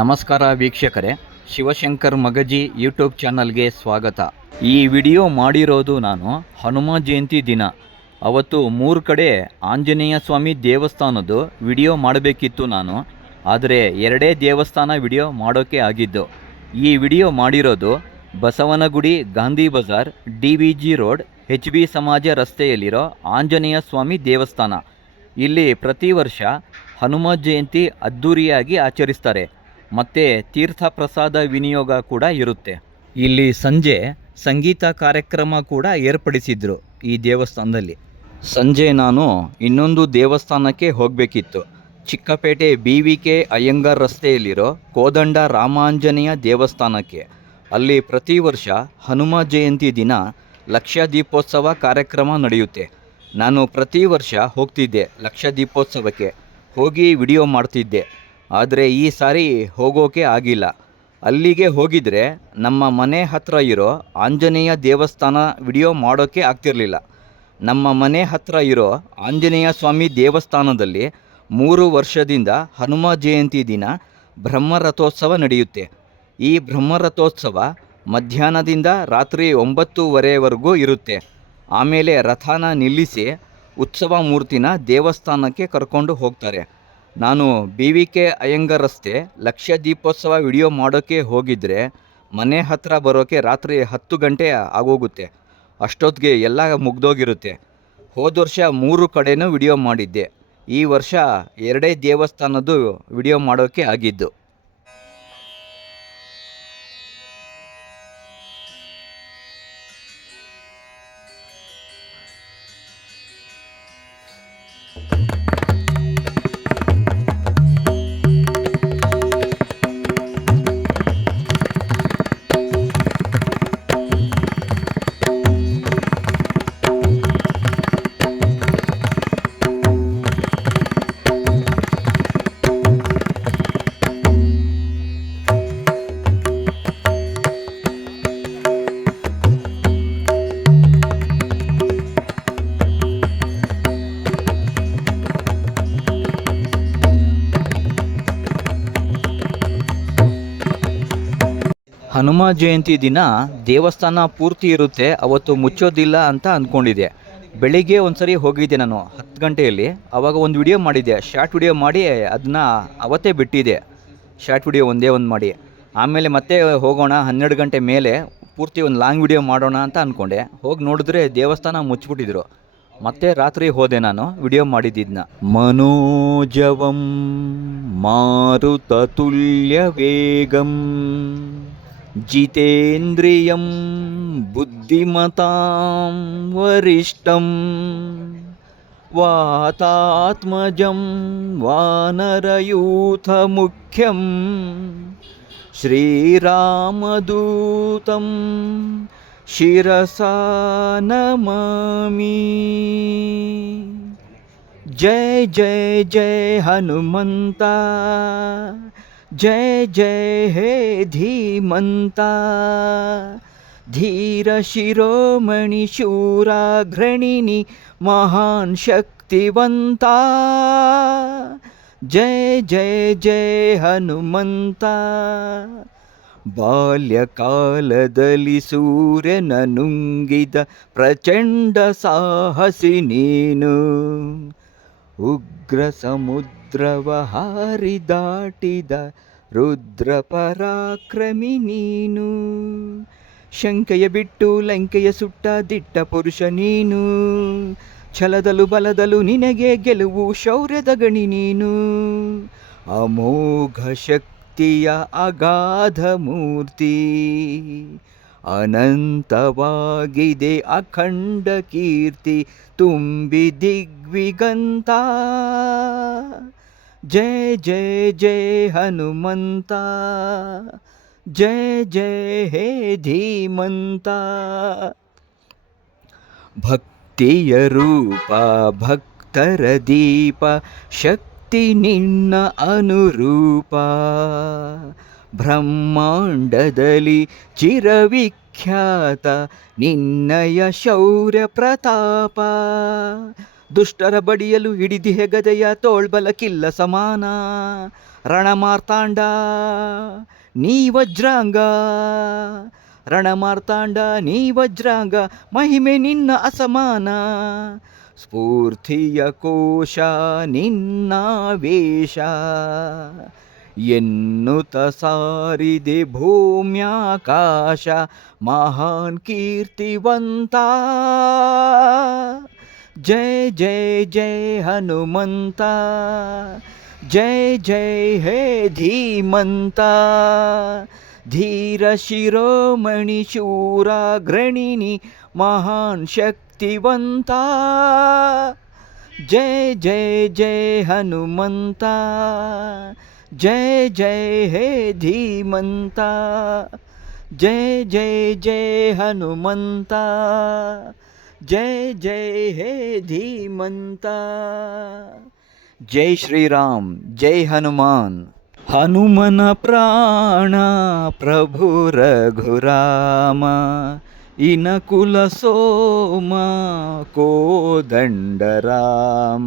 ನಮಸ್ಕಾರ ವೀಕ್ಷಕರೇ, ಶಿವಶಂಕರ್ ಮಗಜಿ ಯೂಟ್ಯೂಬ್ ಚಾನಲ್ಗೆ ಸ್ವಾಗತ. ಈ ವಿಡಿಯೋ ಮಾಡಿರೋದು ನಾನು ಹನುಮ ಜಯಂತಿ ದಿನ. ಅವತ್ತು ಮೂರು ಕಡೆ ಆಂಜನೇಯ ಸ್ವಾಮಿ ದೇವಸ್ಥಾನದ್ದು ವಿಡಿಯೋ ಮಾಡಬೇಕಿತ್ತು ನಾನು. ಆದರೆ ಎರಡೇ ದೇವಸ್ಥಾನ ವಿಡಿಯೋ ಮಾಡೋಕೆ ಆಗಿದ್ದು. ಈ ವಿಡಿಯೋ ಮಾಡಿರೋದು Basavanagudi Gandhi Bazaar, D V G road, H B ಸಮಾಜ ರಸ್ತೆಯಲ್ಲಿರೋ ಆಂಜನೇಯ ಸ್ವಾಮಿ ದೇವಸ್ಥಾನ. ಇಲ್ಲಿ ಪ್ರತಿ ವರ್ಷ ಹನುಮ ಜಯಂತಿ ಅದ್ಧೂರಿಯಾಗಿ ಆಚರಿಸ್ತಾರೆ. ಮತ್ತು ತೀರ್ಥ ಪ್ರಸಾದ ವಿನಿಯೋಗ ಕೂಡ ಇರುತ್ತೆ. ಇಲ್ಲಿ ಸಂಜೆ ಸಂಗೀತ ಕಾರ್ಯಕ್ರಮ ಕೂಡ ಏರ್ಪಡಿಸಿದ್ರು ಈ ದೇವಸ್ಥಾನದಲ್ಲಿ. ಸಂಜೆ ನಾನು ಇನ್ನೊಂದು ದೇವಸ್ಥಾನಕ್ಕೆ ಹೋಗಬೇಕಿತ್ತು. Chickpet B V K Iyengar ರಸ್ತೆಯಲ್ಲಿರೋ Kodanda Ramanjaneya ದೇವಸ್ಥಾನಕ್ಕೆ. ಅಲ್ಲಿ ಪ್ರತಿ ವರ್ಷ ಹನುಮ ಜಯಂತಿ ದಿನ ಲಕ್ಷ ದೀಪೋತ್ಸವ ಕಾರ್ಯಕ್ರಮ ನಡೆಯುತ್ತೆ. ನಾನು ಪ್ರತಿ ವರ್ಷ ಹೋಗ್ತಿದ್ದೆ ಲಕ್ಷ ದೀಪೋತ್ಸವಕ್ಕೆ ಹೋಗಿ ವಿಡಿಯೋ ಮಾಡ್ತಿದ್ದೆ. ಆದರೆ ಈ ಸಾರಿ ಹೋಗೋಕೆ ಆಗಿಲ್ಲ. ಅಲ್ಲಿಗೆ ಹೋಗಿದ್ರೆ ನಮ್ಮ ಮನೆ ಹತ್ರ ಇರೋ ಆಂಜನೇಯ ದೇವಸ್ಥಾನ ವಿಡಿಯೋ ಮಾಡೋಕ್ಕೆ ಆಗ್ತಿರಲಿಲ್ಲ. ನಮ್ಮ ಮನೆ ಹತ್ರ ಇರೋ ಆಂಜನೇಯ ಸ್ವಾಮಿ ದೇವಸ್ಥಾನದಲ್ಲಿ ಮೂರು ವರ್ಷದಿಂದ ಹನುಮ ಜಯಂತಿ ದಿನ ಬ್ರಹ್ಮರಥೋತ್ಸವ ನಡೆಯುತ್ತೆ. ಈ ಬ್ರಹ್ಮರಥೋತ್ಸವ ಮಧ್ಯಾಹ್ನದಿಂದ ರಾತ್ರಿ ಒಂಬತ್ತುವರೆವರೆಗೂ ಇರುತ್ತೆ. ಆಮೇಲೆ ರಥನ ನಿಲ್ಲಿಸಿ ಉತ್ಸವ ಮೂರ್ತಿನ ದೇವಸ್ಥಾನಕ್ಕೆ ಕರ್ಕೊಂಡು ಹೋಗ್ತಾರೆ. ನಾನು ಬಿ ವಿ ಕೆ ಅಯ್ಯಂಗಾರ್ ರಸ್ತೆ ಲಕ್ಷ ದೀಪೋತ್ಸವ ವಿಡಿಯೋ ಮಾಡೋಕ್ಕೆ ಹೋಗಿದ್ದರೆ ಮನೆ ಹತ್ತಿರ ಬರೋಕ್ಕೆ ರಾತ್ರಿ ಹತ್ತು ಗಂಟೆ ಆಗೋಗುತ್ತೆ. ಅಷ್ಟೊತ್ತಿಗೆ ಎಲ್ಲ ಮುಗ್ದೋಗಿರುತ್ತೆ. ಹೋದ ವರ್ಷ ಮೂರು ಕಡೆನೂ ವಿಡಿಯೋ ಮಾಡಿದ್ದೆ. ಈ ವರ್ಷ ಎರಡೇ ದೇವಸ್ಥಾನದ್ದು ವಿಡಿಯೋ ಮಾಡೋಕ್ಕೆ ಆಗಿದ್ದು. ಹನುಮ ಜಯಂತಿ ದಿನ ದೇವಸ್ಥಾನ ಪೂರ್ತಿ ಇರುತ್ತೆ, ಅವತ್ತು ಮುಚ್ಚೋದಿಲ್ಲ ಅಂತ ಅಂದ್ಕೊಂಡಿದ್ದೆ. ಬೆಳಿಗ್ಗೆ ಒಂದ್ಸರಿ ಹೋಗಿದ್ದೆ ನಾನು, ಹತ್ತು ಗಂಟೆಯಲ್ಲಿ. ಆವಾಗ ಒಂದು ವಿಡಿಯೋ ಮಾಡಿದ್ದೆ ಶಾರ್ಟ್ ವಿಡಿಯೋ ಮಾಡಿ ಅದನ್ನ ಅವತ್ತೇ ಬಿಟ್ಟಿದ್ದೆ. ಶಾರ್ಟ್ ವಿಡಿಯೋ ಒಂದೇ ಒಂದು ಮಾಡಿ. ಆಮೇಲೆ ಮತ್ತೆ ಹೋಗೋಣ ಹನ್ನೆರಡು ಗಂಟೆ ಮೇಲೆ, ಪೂರ್ತಿ ಒಂದು ಲಾಂಗ್ ವಿಡಿಯೋ ಮಾಡೋಣ ಅಂತ ಅಂದ್ಕೊಂಡೆ ಹೋಗಿ ನೋಡಿದ್ರೆ ದೇವಸ್ಥಾನ ಮುಚ್ಚಿಬಿಟ್ಟಿದ್ರು. ಮತ್ತೆ ರಾತ್ರಿ ಹೋದೆ ನಾನು ವಿಡಿಯೋ ಮಾಡಿದ್ದಿದ್ನ. ಮನೋಜವಂ ಮಾರುತತುಲ್ಯ ವೇಗಂ. जितेन्द्रियं बुद्धिमतां वरिष्ठं वातात्मजं वानरयूथमुख्यं श्रीरामदूतं शिरसा नमामि। जय जय जय हनुमन्ता। ಜಯ ಜಯ ಹೇ ಧೀಮಂತ ಧೀರ ಶಿರೋಮಣಿ ಶೂರಾಘ್ರಣಿನಿ ಮಹಾನ್ ಶಕ್ತಿವಂತ ಜಯ ಜಯ ಜಯ ಹನುಮಂತ ಬಾಲ್ಯಕಾಲದಲ್ಲಿ ಸೂರ್ಯನ ನುಂಗಿದ ಪ್ರಚಂಡ ಸಾಹಸಿ ನೀನು ಉಗ್ರ ಸಮುದ್ರವ ಹಾರಿ ದಾಟಿದ ರುದ್ರ ಪರಾಕ್ರಮಿ ನೀನು. ಶಂಕೆಯ ಬಿಟ್ಟು ಲಂಕೆಯ ಸುಟ್ಟ ದಿಟ್ಟ ಪುರುಷ ನೀನು. ಛಲದಲು ಬಲದಲು ನಿನಗೆ ಗೆಲುವು ಶೌರ್ಯದ ಗಣಿ ನೀನು. ಅಮೋಘ ಶಕ್ತಿಯ ಅಗಾಧ ಮೂರ್ತಿ. ಅನಂತವಾಗಿದೆ ಅಖಂಡ ಕೀರ್ತಿ ತುಂಬಿ ದಿಗ್ವಿಗಂತ ಜಯ ಜಯ ಜಯ ಹನುಮಂತ. ಜಯ ಜಯ, ಹೇ ಧೀಮಂತ. ಭಕ್ತಿಯ ರೂಪ, ಭಕ್ತರ ದೀಪ, ಶಕ್ತಿ ನಿನ್ನ ಅನುರೂಪ. ಬ್ರಹ್ಮಾಂಡದಲ್ಲಿ ಚಿರವಿಖ್ಯಾತ ನಿನ್ನಯ ಶೌರ್ಯ ಪ್ರತಾಪ ದುಷ್ಟರ ಬಡಿಯಲು ಹಿಡಿದಿ ಹೆಗದೆಯ ತೋಳ್ಬಲ ಕಿಲ್ಲ ಸಮಾನ. ರಣಮಾರ್ತಾಂಡ, ನೀ ವಜ್ರಾಂಗ. ರಣಮಾರ್ತಾಂಡ, ನೀ ವಜ್ರಾಂಗ, ಮಹಿಮೆ ನಿನ್ನ ಅಸಮಾನ. ಸ್ಫೂರ್ತಿಯ ಕೋಶ ನಿನ್ನ ವೇಷ. ಎನ್ನುತ್ತ ಸಾರಿದೆ ಭೂಮ್ಯಾಕಾಶ ಮಹಾನ್ ಕೀರ್ತಿವಂತ. ಜಯ ಜಯ ಜಯ ಹನುಮಂತ. ಜಯ ಜಯ ಹೇ ಧೀಮಂತ. ಧೀರ ಶಿರೋಮಣಿ ಶೂರ ಗ್ರಣಿನಿ ಮಹಾನ್ ಶಕ್ತಿವಂತ. ಜಯ ಜಯ ಜಯ ಹನುಮಂತ. जय जय हे धीमन्ता। जय जय जय हनुमन्ता। जय जय हे धीमन्ता। जय श्रीराम जय हनुमान्। हनुमनप्राण प्रभुरघुराम प्रभु रघुराम। इनकुल सोम को दण्डराम।